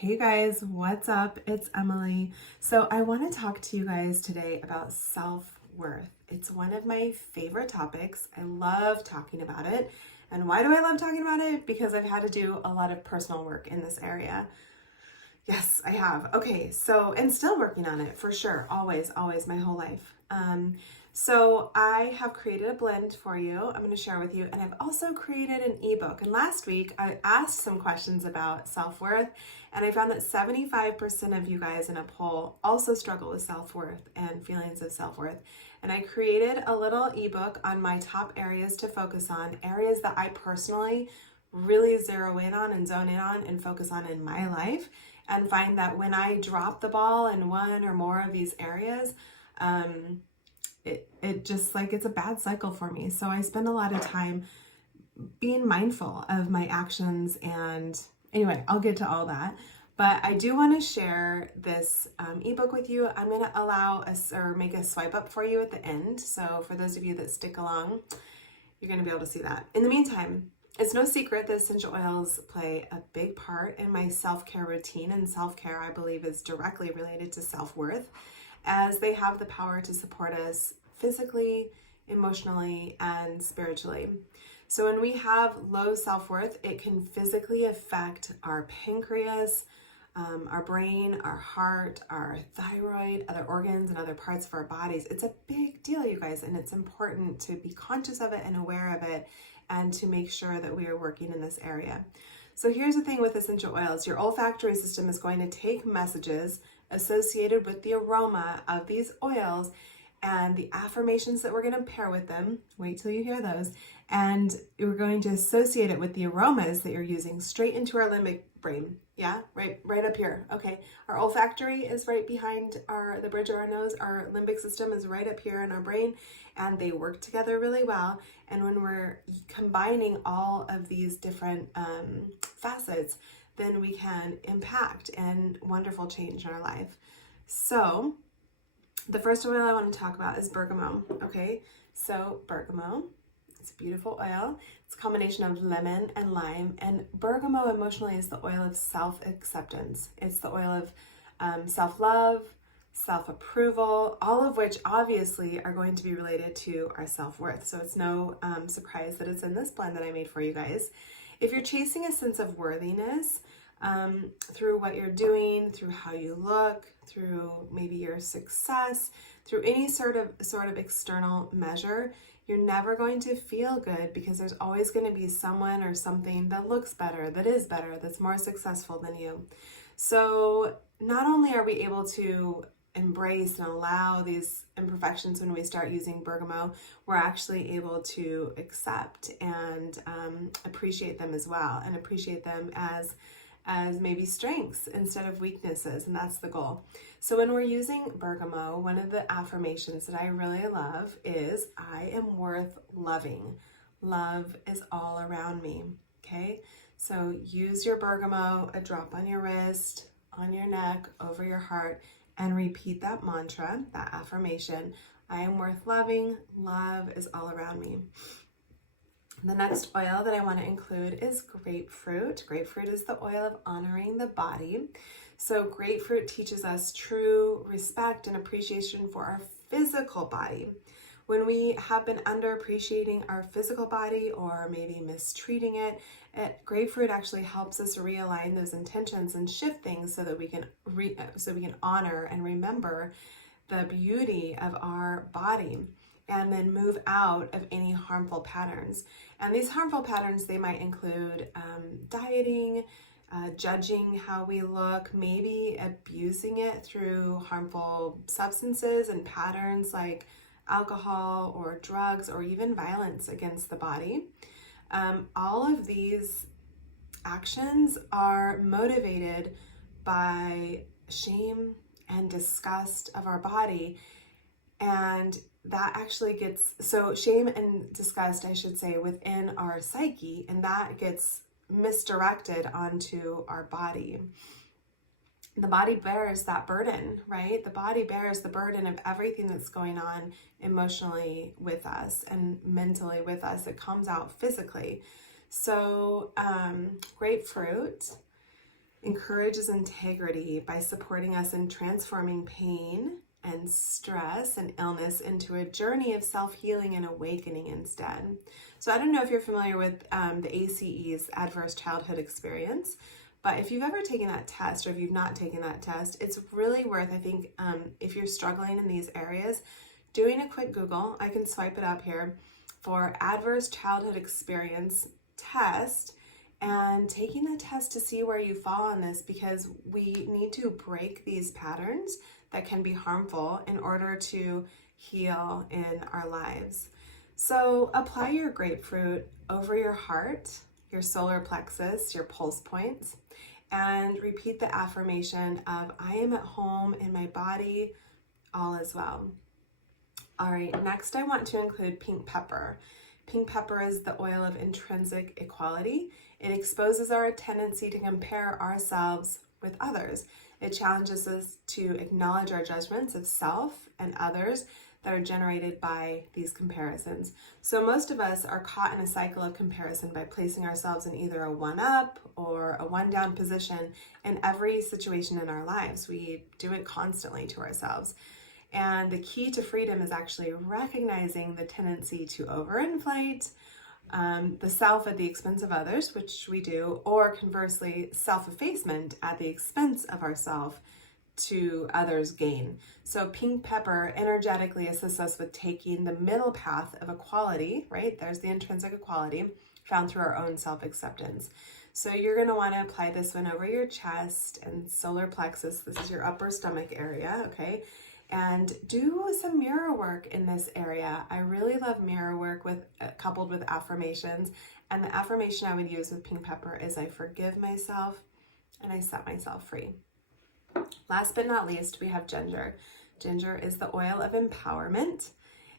Hey guys, what's up? It's Emily. So I want to talk to you guys today about self-worth. It's one of my favorite topics. I love talking about it. And why do I love talking about it? Because I've had to do a lot of personal work in this area. Yes, I have. Okay, and still working on it for sure. Always, my whole life. So I have created a blend for you. I'm going to share with you, and I've also created an ebook. And last week I asked some questions about self-worth, and I found that 75% of you guys in a poll also struggle with self-worth and feelings of self-worth. And I created a little ebook on my top areas to focus on, areas that I personally really zero in on and zone in on and focus on in my life, and find that when I drop the ball in one or more of these areas, it just it's a bad cycle for me. So I spend a lot of time being mindful of my actions. And anyway, I'll get to all that. But I do want to share this ebook with you. I'm going to allow us or make a swipe up for you at the end. So for those of you that stick along, you're going to be able to see that. In the meantime, it's no secret that essential oils play a big part in my self-care routine, and self-care, I believe, is directly related to self-worth, as they have the power to support us physically, emotionally, and spiritually. So when we have low self-worth, it can physically affect our pancreas, our brain, our heart, our thyroid, other organs, and other parts of our bodies. It's a big deal, you guys, and it's important to be conscious of it and aware of it, and to make sure that we are working in this area. So here's the thing with essential oils. Your olfactory system is going to take messages associated with the aroma of these oils and the affirmations that we're going to pair with them. Wait till you hear those. And we're going to associate it with the aromas that you're using straight into our limbic brain. Yeah, right up here. Okay, our olfactory is right behind the bridge of our nose. Our limbic system is right up here in our brain, and they work together really well. And when we're combining all of these different facets, then we can impact and wonderful change in our life. So the first oil I want to talk about is bergamot. Okay, so bergamot, it's a beautiful oil. It's a combination of lemon and lime, and bergamot emotionally is the oil of self-acceptance. It's the oil of self-love, self-approval, all of which obviously are going to be related to our self-worth. So it's no surprise that it's in this blend that I made for you guys. If you're chasing a sense of worthiness through what you're doing, through how you look, through maybe your success, through any sort of external measure, you're never going to feel good, because there's always going to be someone or something that looks better, that is better, that's more successful than you. So not only are we able to embrace and allow these imperfections when we start using bergamot, we're actually able to accept and appreciate them as well, and appreciate them as maybe strengths instead of weaknesses, and that's the goal. So when we're using bergamot, one of the affirmations that I really love is, I am worth loving. Love is all around me. Okay, so use your bergamot, a drop on your wrist, on your neck, over your heart, and repeat that mantra, that affirmation. I am worth loving. Love is all around me. The next oil that I want to include is grapefruit. Grapefruit is the oil of honoring the body. So grapefruit teaches us true respect and appreciation for our physical body. When we have been underappreciating our physical body or maybe mistreating it, grapefruit actually helps us realign those intentions and shift things so that we can honor and remember the beauty of our body, and then move out of any harmful patterns. And these harmful patterns, they might include dieting, judging how we look, maybe abusing it through harmful substances and patterns like alcohol or drugs, or even violence against the body. All of these actions are motivated by shame and disgust of our body, and that actually gets, so shame and disgust, I should say, within our psyche, and that gets misdirected onto our body. The body bears that burden, right? The body bears the burden of everything that's going on emotionally with us and mentally with us. It comes out physically. So grapefruit encourages integrity by supporting us in transforming pain and stress and illness into a journey of self-healing and awakening instead. So I don't know if you're familiar with the ACE's Adverse Childhood Experience, but if you've ever taken that test or if you've not taken that test, it's really worth, I think, if you're struggling in these areas, doing a quick Google. I can swipe it up here for Adverse Childhood Experience test and taking the test to see where you fall on this, because we need to break these patterns that can be harmful in order to heal in our lives. So apply your grapefruit over your heart, your solar plexus, your pulse points, and repeat the affirmation of I am at home in my body, all is well. All right, next I want to include pink pepper. Pink pepper is the oil of intrinsic equality. It exposes our tendency to compare ourselves with others. It challenges us to acknowledge our judgments of self and others that are generated by these comparisons. So most of us are caught in a cycle of comparison by placing ourselves in either a one-up or a one-down position in every situation in our lives. We do it constantly to ourselves. And the key to freedom is actually recognizing the tendency to overinflate the self at the expense of others, which we do, or conversely, self-effacement at the expense of ourself to others' gain. So pink pepper energetically assists us with taking the middle path of equality, right? There's the intrinsic equality found through our own self-acceptance. So you're going to want to apply this one over your chest and solar plexus. This is your upper stomach area, okay? And do some mirror work in this area. I really love mirror work with coupled with affirmations. And the affirmation I would use with pink pepper is I forgive myself and I set myself free. Last but not least, we have ginger. Ginger is the oil of empowerment.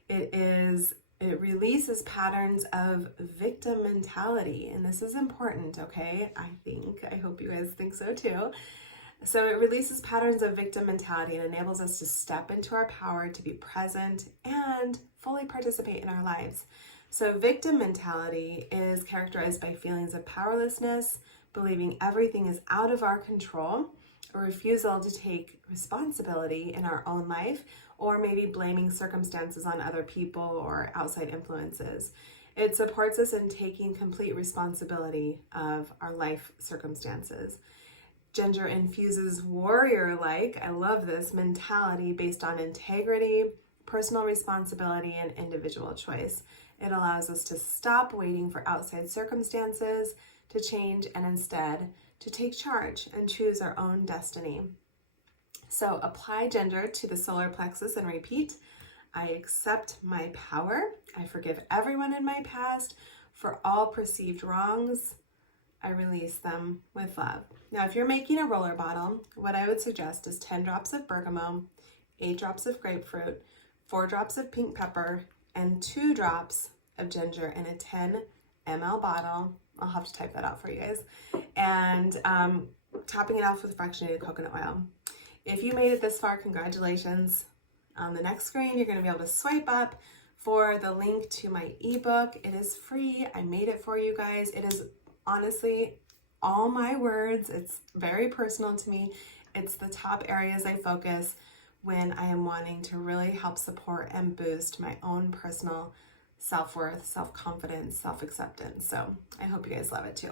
It releases patterns of victim mentality. And this is important, okay? I hope you guys think so too. So it releases patterns of victim mentality and enables us to step into our power to be present and fully participate in our lives. So victim mentality is characterized by feelings of powerlessness, believing everything is out of our control, a refusal to take responsibility in our own life, or maybe blaming circumstances on other people or outside influences. It supports us in taking complete responsibility of our life circumstances. Ginger infuses warrior-like, I love this, mentality based on integrity, personal responsibility, and individual choice. It allows us to stop waiting for outside circumstances to change and instead to take charge and choose our own destiny. So apply ginger to the solar plexus and repeat, I accept my power. I forgive everyone in my past for all perceived wrongs. I release them with love. Now, if you're making a roller bottle, what I would suggest is 10 drops of bergamot, 8 drops of grapefruit, 4 drops of pink pepper, and 2 drops of ginger in a 10 ml bottle. I'll have to type that out for you guys. And topping it off with fractionated coconut oil. If you made it this far, congratulations. On the next screen, you're going to be able to swipe up for the link to my ebook. It is free. I made it for you guys. It is honestly all my words. It's very personal to me. It's the top areas I focus when I am wanting to really help support and boost my own personal self-worth, self-confidence, self-acceptance. So I hope you guys love it too.